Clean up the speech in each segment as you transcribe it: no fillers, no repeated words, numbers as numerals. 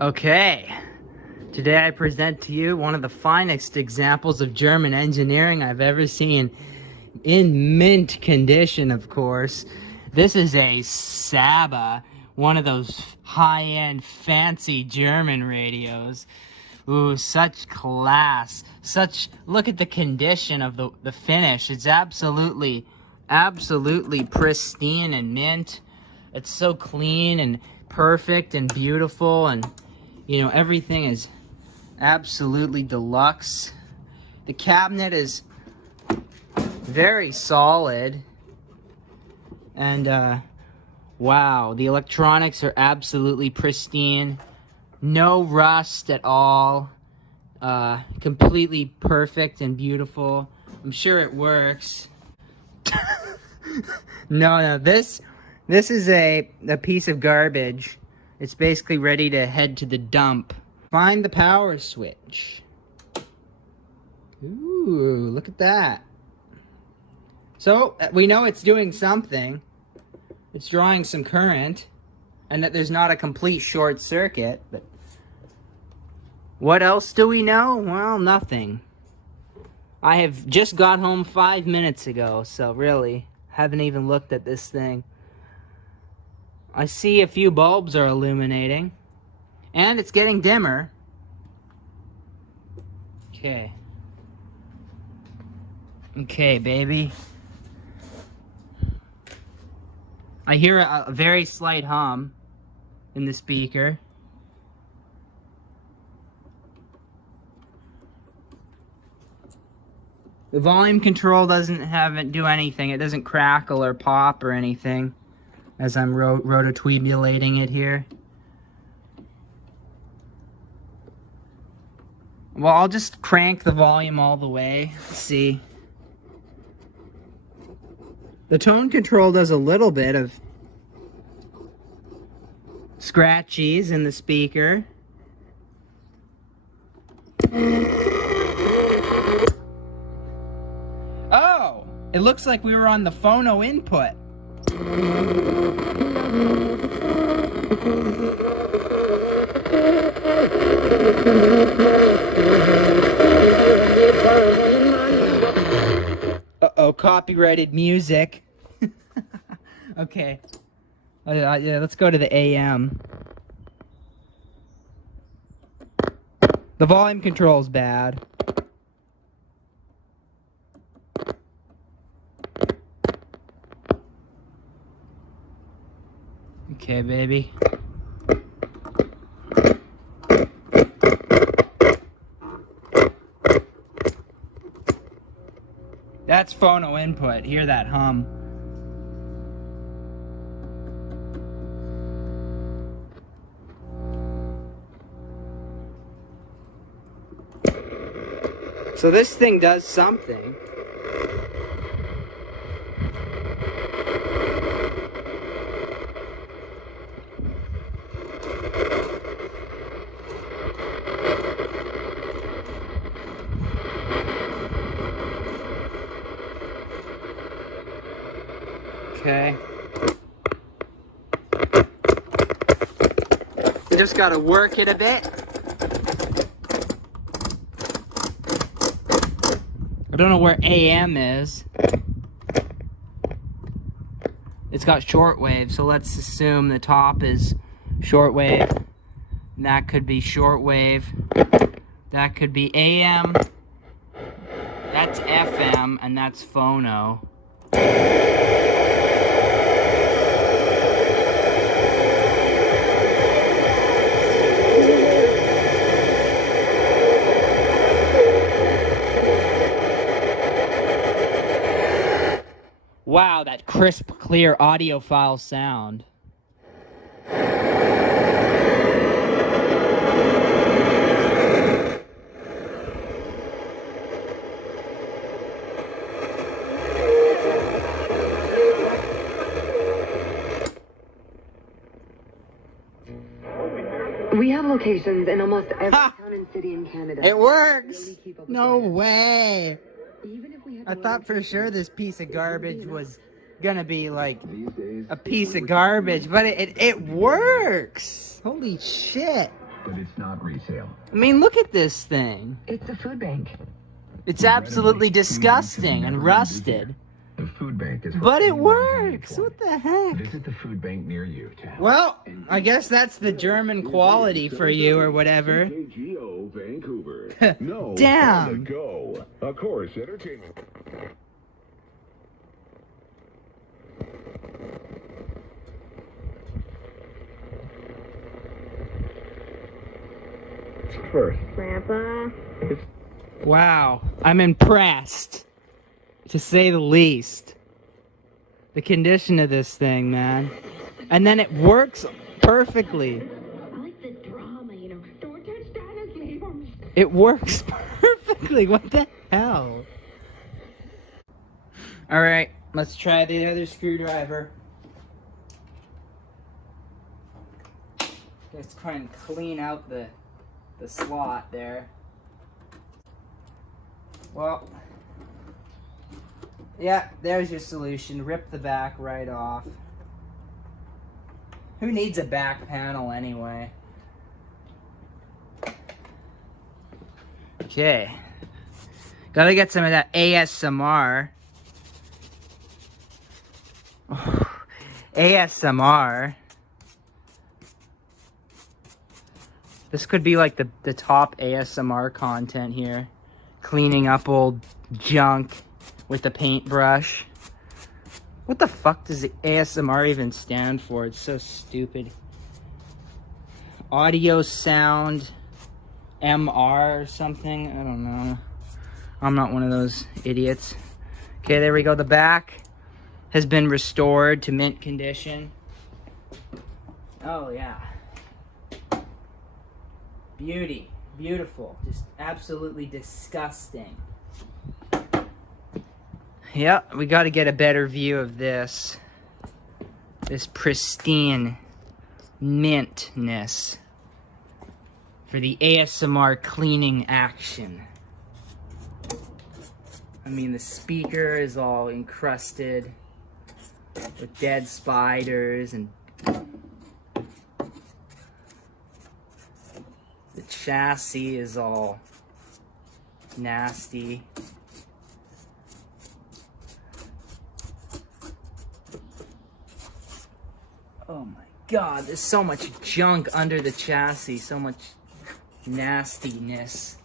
Okay, today I present to you one of the finest examples of German engineering I've ever seen, in mint condition, of course. This is a Saba, one of those high-end fancy German radios. Ooh, such class. Look at the condition of the finish. It's absolutely pristine and mint. It's so clean and perfect and beautiful, and you know, everything is absolutely deluxe. The cabinet is very solid, and wow, the electronics are absolutely pristine. No rust at all. Completely perfect and beautiful. I'm sure it works. No, this is a piece of garbage. It's basically ready to head to the dump. Find the power switch. Ooh, look at that. So, we know it's doing something. It's drawing some current, and that there's not a complete short circuit, but what else do we know? Well, nothing. I have just got home 5 minutes ago, so really, haven't even looked at this thing. I see a few bulbs are illuminating, and it's getting dimmer. Okay. Okay, baby. I hear a very slight hum in the speaker. The volume control doesn't do anything. It doesn't crackle or pop or anything as I'm rototubulating it here. Well, I'll just crank the volume all the way. Let's see. The tone control does a little bit of scratchies in the speaker. Oh! It looks like we were on the phono input. Uh-oh, copyrighted music. Okay. Yeah, let's go to the AM. The volume control's bad. Okay, baby. That's phono input. Hear that hum. So this thing does something. Okay. Just gotta work it a bit. I don't know where AM is. It's got shortwave, so let's assume the top is shortwave. And that could be shortwave. That could be AM. That's FM, and that's phono. Wow, that crisp, clear audiophile sound. We have locations in almost every town and city in Canada. It works! No way! I thought for sure this piece of garbage was gonna be like a piece of garbage, but it works! Holy shit! but it's not resale. I mean, look at this thing. It's a food bank. It's absolutely disgusting and rusted. The food bank is. But it works. What the heck? Visit the food bank near you to help. Well, I guess that's the German quality for you or whatever. KGO Vancouver. No, Damn. on the go. Of course, entertainment. First, Grandpa. Wow, I'm impressed, to say the least. The condition of this thing, man. And then it works perfectly. I like the drama, you know. Don't touch Dada's neighbors. It works perfectly. What the hell? Alright, let's try the other screwdriver. Let's try and clean out the slot there. Well, yeah, there's your solution. Rip the back right off. Who needs a back panel anyway? Okay. Gotta get some of that ASMR. ASMR. This could be like the top ASMR content here. Cleaning up old junk with a paintbrush. What the fuck does the ASMR even stand for? It's so stupid. Audio sound MR or something? I don't know. I'm not one of those idiots. Okay, there we go. The back has been restored to mint condition. Oh, yeah. Beauty. Beautiful. Just absolutely disgusting. Yeah, we got to get a better view of this. This pristine mintness for the ASMR cleaning action. I mean, the speaker is all encrusted with dead spiders, and the chassis is all nasty. Oh my god, there's so much junk under the chassis, so much nastiness.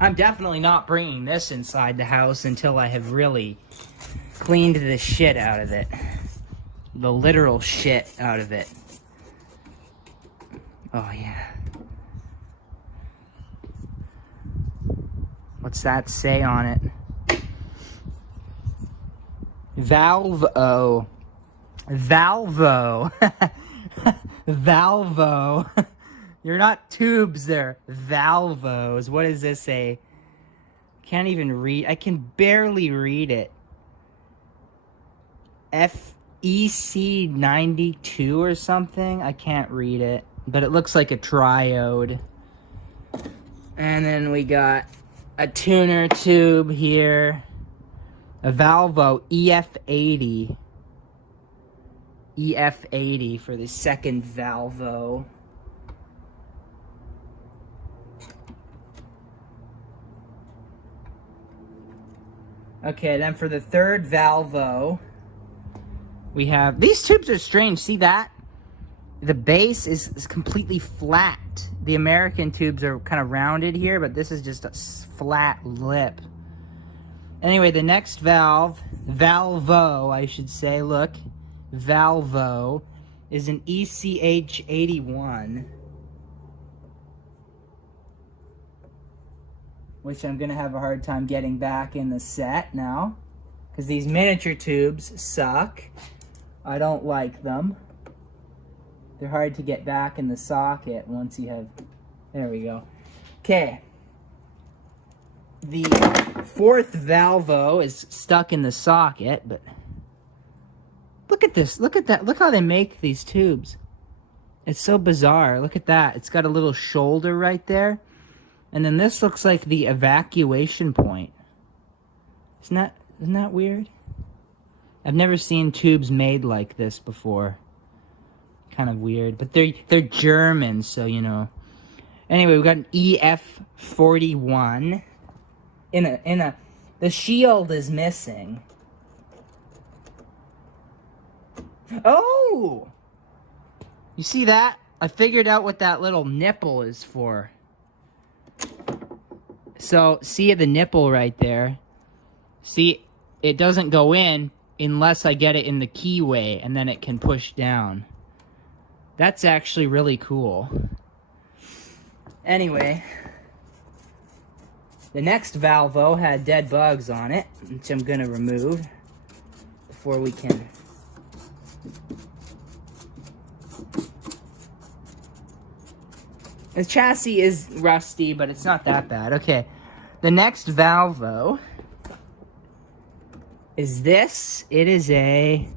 I'm definitely not bringing this inside the house until I have really cleaned the shit out of it. The literal shit out of it. Oh yeah. What's that say on it? VALVEO. VALVEO. VALVEO. You're not tubes, they're VALVEOs. What does this say? Can't even read. I can barely read it. FEC 92 or something? I can't read it. But it looks like a triode. And then we got a tuner tube here. A VALVEO EF80. EF80 for the second VALVEO. Okay, then for the third VALVEO, we have... These tubes are strange. See that? The base is completely flat. The American tubes are kind of rounded here, but this is just a flat lip. Anyway, the next valve, VALVEO, I should say, look, VALVEO, is an ECH81, which I'm going to have a hard time getting back in the set now, because these miniature tubes suck. I don't like them. They're hard to get back in the socket once you have... There we go. Okay. The fourth VALVEO is stuck in the socket, but... Look at this. Look at that. Look how they make these tubes. It's so bizarre. Look at that. It's got a little shoulder right there. And then this looks like the evacuation point. Isn't that weird? I've never seen tubes made like this before. kind of weird. But they're German, so you know. Anyway, we got an EF41. The shield is missing. Oh! You see that? I figured out what that little nipple is for. So, see the nipple right there? See, it doesn't go in unless I get it in the keyway, and then it can push down. That's actually really cool. Anyway, the next Valvo had dead bugs on it, which I'm going to remove before we can... The chassis is rusty, but it's not that bad. Okay, the next Valvo is this. It is a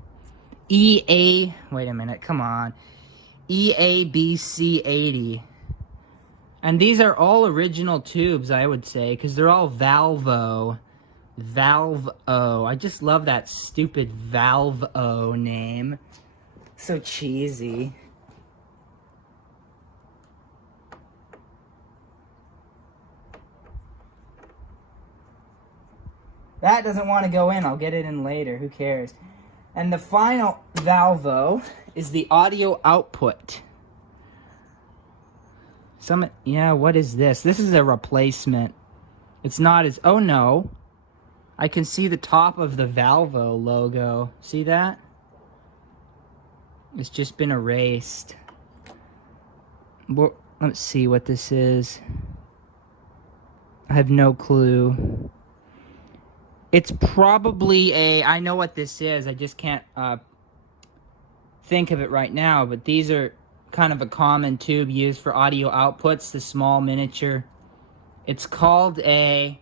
EA... Wait a minute, come on. EABC80. And these are all original tubes, I would say, because they're all Valvo. Valve-O. I just love that stupid Valve-O name. So cheesy. That doesn't want to go in. I'll get it in later. Who cares? And the final Valvo is the audio output. Yeah, what is this? This is a replacement. It's not as... Oh, no. I can see the top of the Valvo logo. See that? It's just been erased. Let's see what this is. I have no clue. It's probably a... I know what this is. I just can't think of it right now. But these are kind of a common tube used for audio outputs. The small miniature. It's called a...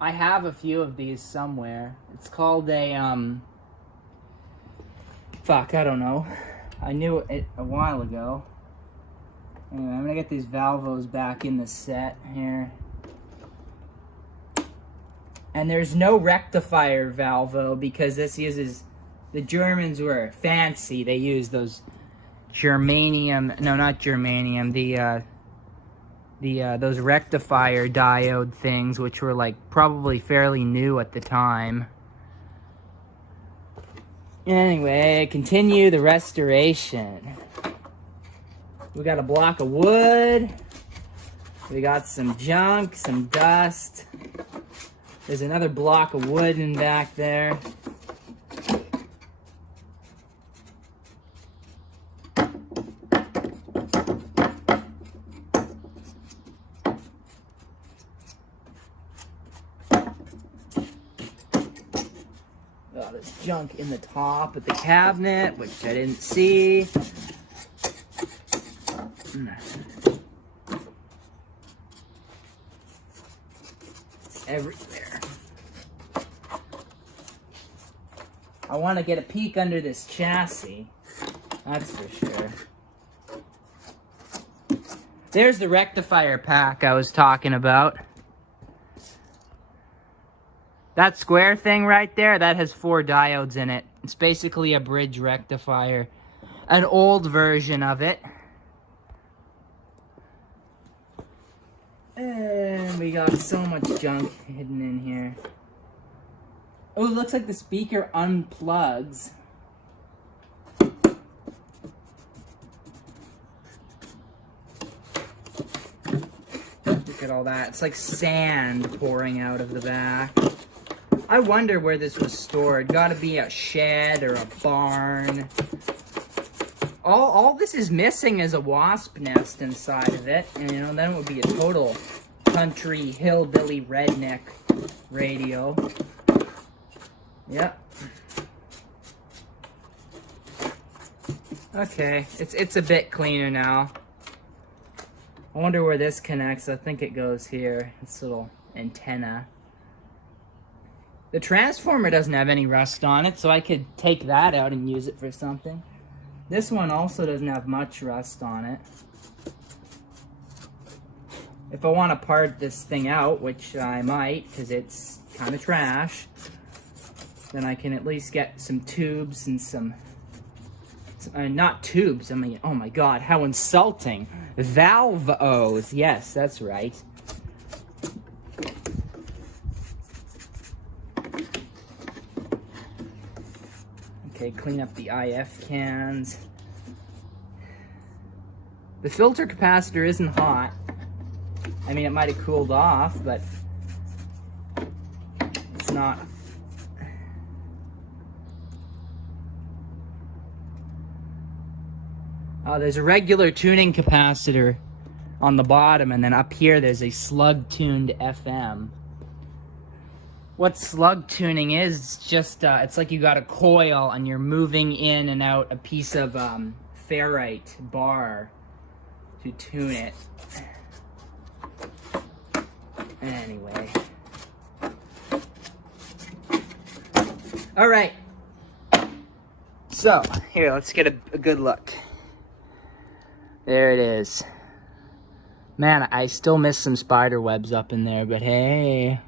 I have a few of these somewhere. It's called a... Fuck, I don't know. I knew it a while ago. Anyway, I'm gonna get these Valvos back in the set here. And there's no rectifier Valvo because this uses... The Germans were fancy. They used those germanium... No, not germanium. Those rectifier diode things, which were like probably fairly new at the time. Anyway, continue the restoration. We got a block of wood. We got some junk, some dust. There's another block of wood in back there. Oh, there's junk in the top of the cabinet, which I didn't see. It's everywhere. I want to get a peek under this chassis. That's for sure. There's the rectifier pack I was talking about. That square thing right there, that has 4 diodes in it. It's basically a bridge rectifier. An old version of it. And we got so much junk hidden in here. Oh, it looks like the speaker unplugs. Look at all that. It's like sand pouring out of the back. I wonder where this was stored. Gotta be a shed or a barn. All this is missing is a wasp nest inside of it. And, you know, then it would be a total country hillbilly redneck radio. Yep. Okay, it's a bit cleaner now. I wonder where this connects. I think it goes here. This little antenna. The transformer doesn't have any rust on it, so I could take that out and use it for something. This one also doesn't have much rust on it. If I want to part this thing out, which I might, because it's kind of trash, then I can at least get some tubes and some not tubes. I mean, oh my god, how insulting. VALVEOs. Yes, that's right. Okay, clean up the IF cans. The filter capacitor isn't hot. I mean, it might have cooled off, but it's not. Oh, there's a regular tuning capacitor on the bottom, and then up here there's a slug-tuned FM. What slug tuning is, it's just, it's like you got a coil and you're moving in and out a piece of ferrite bar to tune it. Anyway. Alright. So, here, let's get a good look. There it is. Man, I still miss some spider webs up in there, but hey.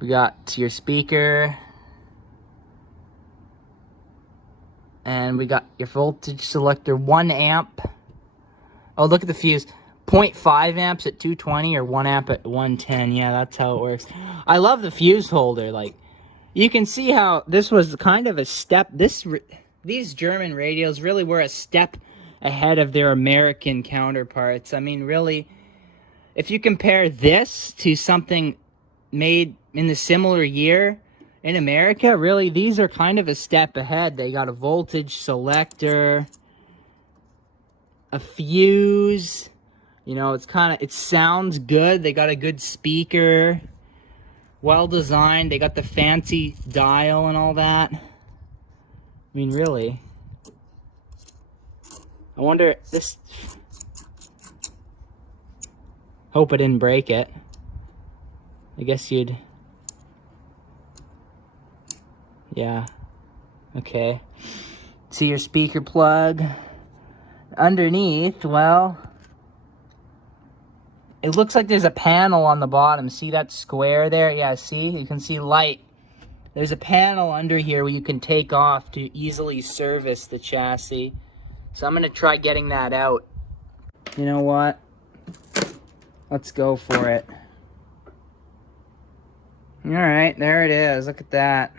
We got your speaker. And we got your voltage selector, 1 amp. Oh, look at the fuse. 0.5 amps at 220 or 1 amp at 110. Yeah, that's how it works. I love the fuse holder. Like, you can see how this was kind of a step. These German radios really were a step ahead of their American counterparts. I mean, really, if you compare this to something made in the similar year in America, really, these are kind of a step ahead. They got a voltage selector, a fuse, you know, it sounds good. They got a good speaker, well designed. They got the fancy dial and all that. I mean, really. I wonder, this, hope I didn't break it. I guess you'd, yeah, okay. See your speaker plug. Underneath, well, it looks like there's a panel on the bottom. See that square there? Yeah, see? You can see light. There's a panel under here where you can take off to easily service the chassis. So I'm going to try getting that out. You know what? Let's go for it. Alright, there it is. Look at that.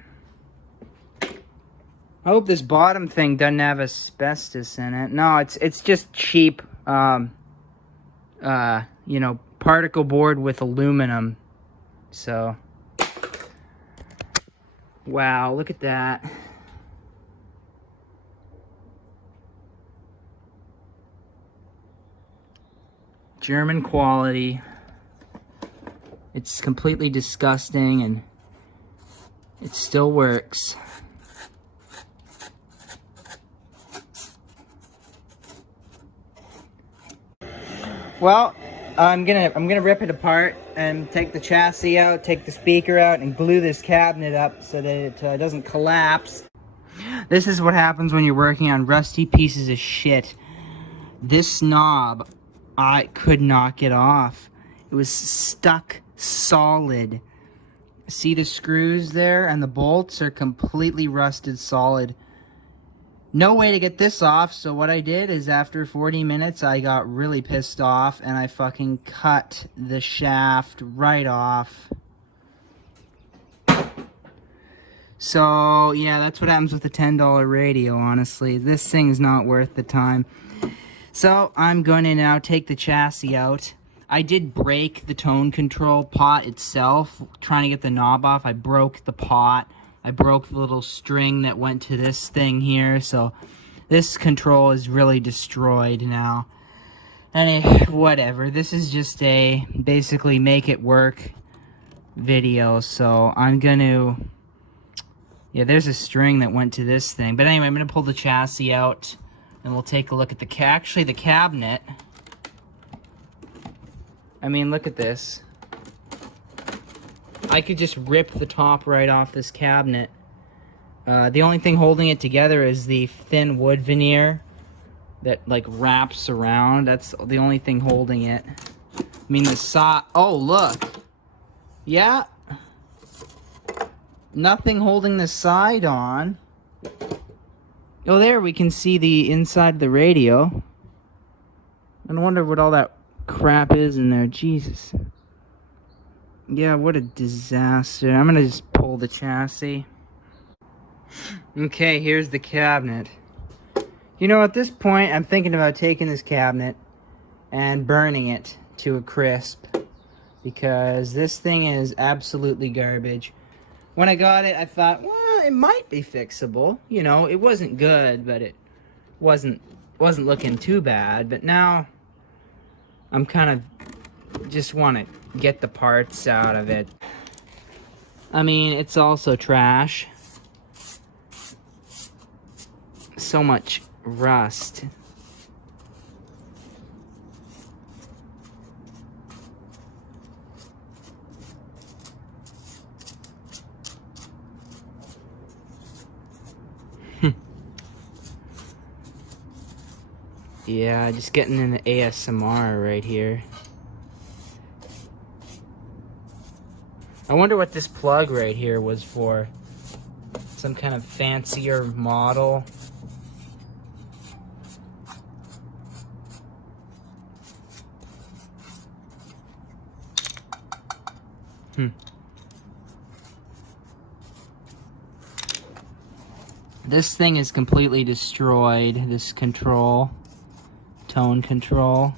I hope this bottom thing doesn't have asbestos in it. No, it's just cheap, you know, particle board with aluminum. So, wow, look at that. German quality. It's completely disgusting, and it still works. Well, I'm gonna rip it apart and take the chassis out, take the speaker out, and glue this cabinet up so that it doesn't collapse. This is what happens when you're working on rusty pieces of shit. This knob, I could not get off. It was stuck solid. See the screws there, and the bolts are completely rusted solid. No way to get this off, so what I did is after 40 minutes I got really pissed off and I fucking cut the shaft right off. So yeah, that's what happens with a $10 radio, honestly. This thing's not worth the time. So I'm going to now take the chassis out. I did break the tone control pot itself, trying to get the knob off. I broke the pot. I broke the little string that went to this thing here, so this control is really destroyed now. And whatever, this is just a basically make it work video, so I'm gonna, yeah, there's a string that went to this thing. But anyway, I'm gonna pull the chassis out and we'll take a look at the cabinet. I mean, look at this. I could just rip the top right off this cabinet. The only thing holding it together is the thin wood veneer that like wraps around. That's the only thing holding it. I mean, the side, oh look. Yeah. Nothing holding the side on. Oh, there we can see the inside of the radio. I wonder what all that crap is in there. Jesus. Yeah, what a disaster. I'm gonna just pull the chassis. Okay, here's the cabinet. You know, at this point, I'm thinking about taking this cabinet and burning it to a crisp, because this thing is absolutely garbage. When I got it, I thought, well, it might be fixable. You know, it wasn't good, but it wasn't looking too bad. But now I'm kind of just want to get the parts out of it. I mean, it's also trash. So much rust. Yeah, just getting in the ASMR right here. I wonder what this plug right here was for. Some kind of fancier model. This thing is completely destroyed, this control. Tone control.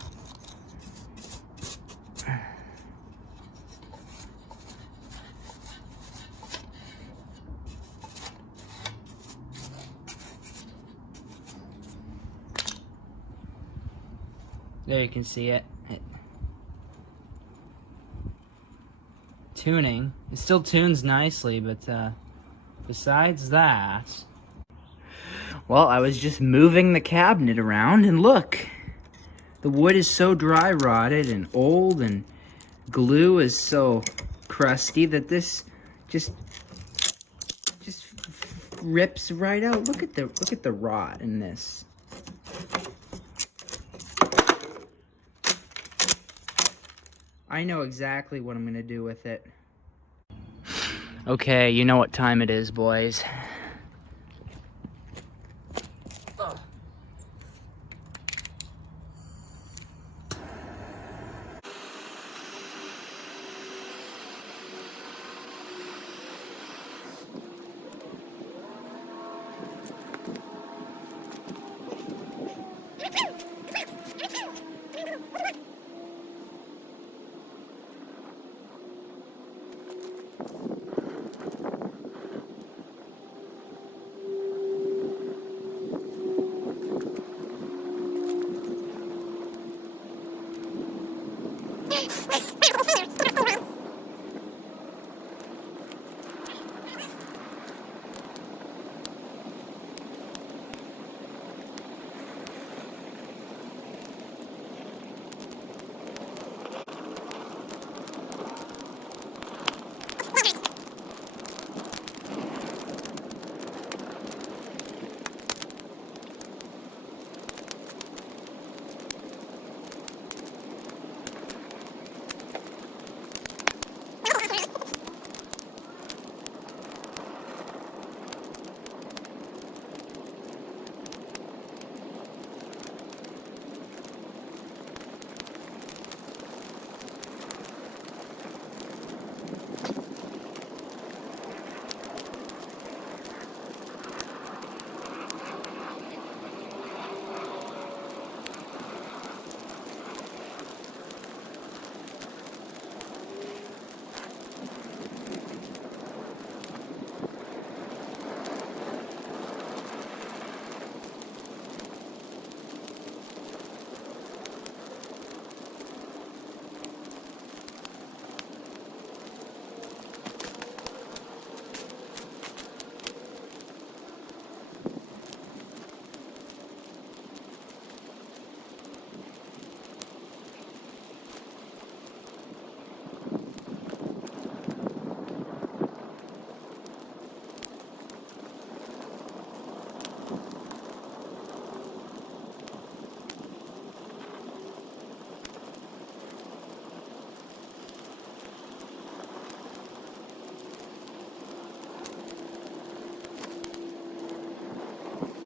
There you can see it. Tuning. It still tunes nicely, but besides that... Well, I was just moving the cabinet around, and look! The wood is so dry rotted and old, and glue is so crusty that this just rips right out. Look at the rot in this. I know exactly what I'm gonna do with it. Okay, you know what time it is, boys.